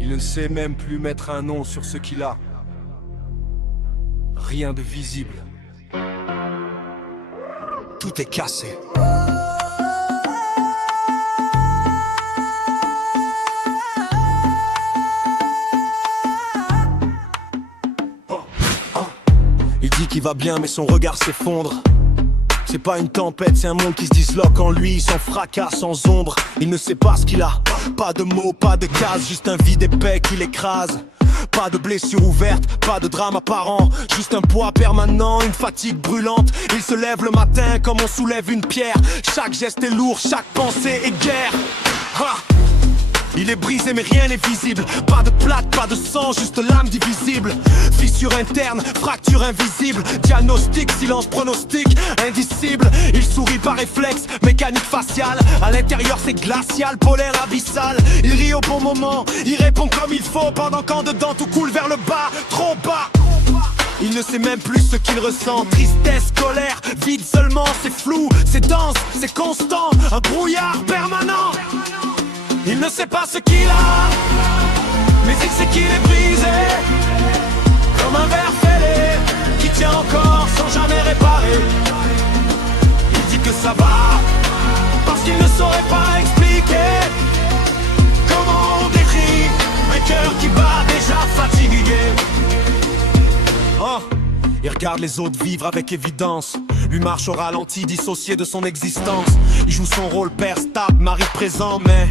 Il ne sait même plus mettre un nom sur ce qu'il a. Rien de visible. Tout est cassé. Il dit qu'il va bien mais son regard s'effondre. C'est pas une tempête, c'est un monde qui se disloque en lui, sans fracas, sans ombre. Il ne sait pas ce qu'il a, pas de mots, pas de cases, juste un vide épais qui l'écrase. Pas de blessure ouverte, pas de drame apparent, juste un poids permanent, une fatigue brûlante. Il se lève le matin comme on soulève une pierre. Chaque geste est lourd, chaque pensée est guerre. Ha! Il est brisé mais rien n'est visible. Pas de plaque, pas de sang, juste l'âme divisible. Fissure interne, fracture invisible. Diagnostic, silence pronostic, indicible. Il sourit par réflexe, mécanique faciale. À l'intérieur c'est glacial, polaire abyssal. Il rit au bon moment, il répond comme il faut. Pendant qu'en dedans tout coule vers le bas, trop bas. Il ne sait même plus ce qu'il ressent. Tristesse, colère, vide seulement, c'est flou, c'est dense, c'est constant. Un brouillard permanent. Il ne sait pas ce qu'il a, mais il sait qu'il est brisé, comme un verre fêlé, qui tient encore sans jamais réparer. Il dit que ça va, parce qu'il ne saurait pas expliquer comment on décrit un cœur qui bat déjà fatigué. Oh, il regarde les autres vivre avec évidence. Lui marche au ralenti, dissocié de son existence. Il joue son rôle père stable, mari présent, mais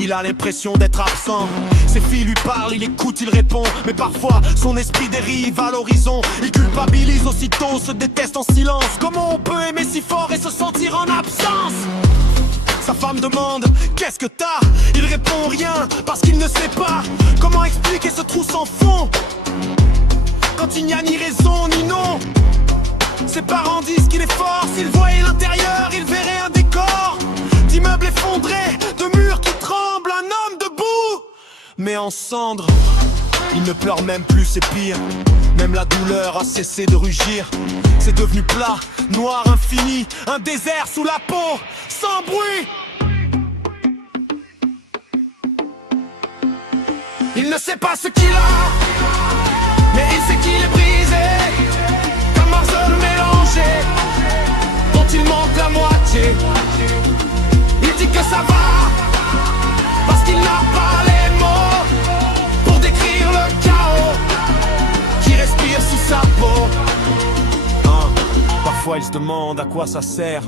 il a l'impression d'être absent. Ses filles lui parlent, il écoute, il répond. Mais parfois, son esprit dérive à l'horizon. Il culpabilise aussitôt, se déteste en silence. Comment on peut aimer si fort et se sentir en absence? Sa femme demande, qu'est-ce que t'as? Il répond rien, parce qu'il ne sait pas comment expliquer ce trou sans fond. Quand il n'y a ni raison ni non. Ses parents disent qu'il est fort. S'il voyait l'intérieur, il verrait un décor d'immeubles effondrés, de murs qui tremblent, un homme debout, mais en cendres. Il ne pleure même plus, c'est pire. Même la douleur a cessé de rugir. C'est devenu plat, noir, infini. Un désert sous la peau, sans bruit. Il ne sait pas ce qu'il a, mais il sait qu'il est brisé, comme morceau mélangé, dont il manque la moitié. Il dit que ça va, parce qu'il n'a pas les mots pour décrire le chaos qui respire sous sa peau. Parfois il se demande à quoi ça sert.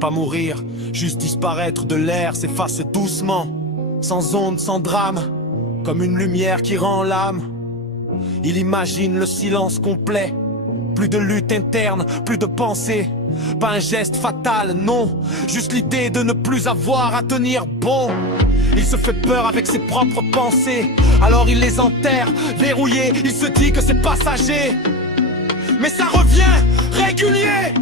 Pas mourir, juste disparaître de l'air, s'effacer doucement, sans onde, sans drame, comme une lumière qui rend l'âme. Il imagine le silence complet. Plus de lutte interne, plus de pensée. Pas un geste fatal, non. Juste l'idée de ne plus avoir à tenir bon. Il se fait peur avec ses propres pensées. Alors il les enterre, verrouillé. Il se dit que c'est passager. Mais ça revient, régulier.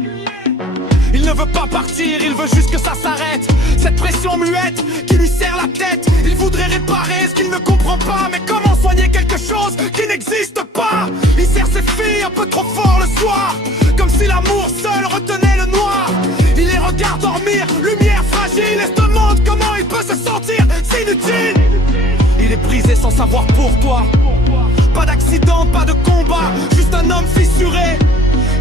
Il ne veut pas partir, il veut juste que ça s'arrête. Cette pression muette qui lui serre la tête. Il voudrait réparer ce qu'il ne comprend pas. Mais comment soigner quelque chose qui n'existe pas? Il serre ses filles un peu trop fort le soir, comme si l'amour seul retenait le noir. Il les regarde dormir, lumière fragile, et se demande comment il peut se sentir si inutile. Il est brisé sans savoir pourquoi. Pas d'accident, pas de combat, juste un homme fissuré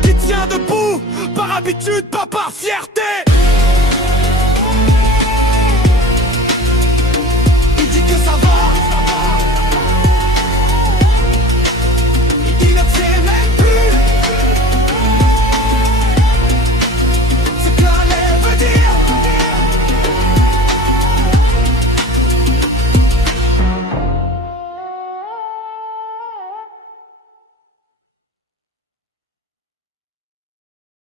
qui tient debout par habitude, pas par fierté.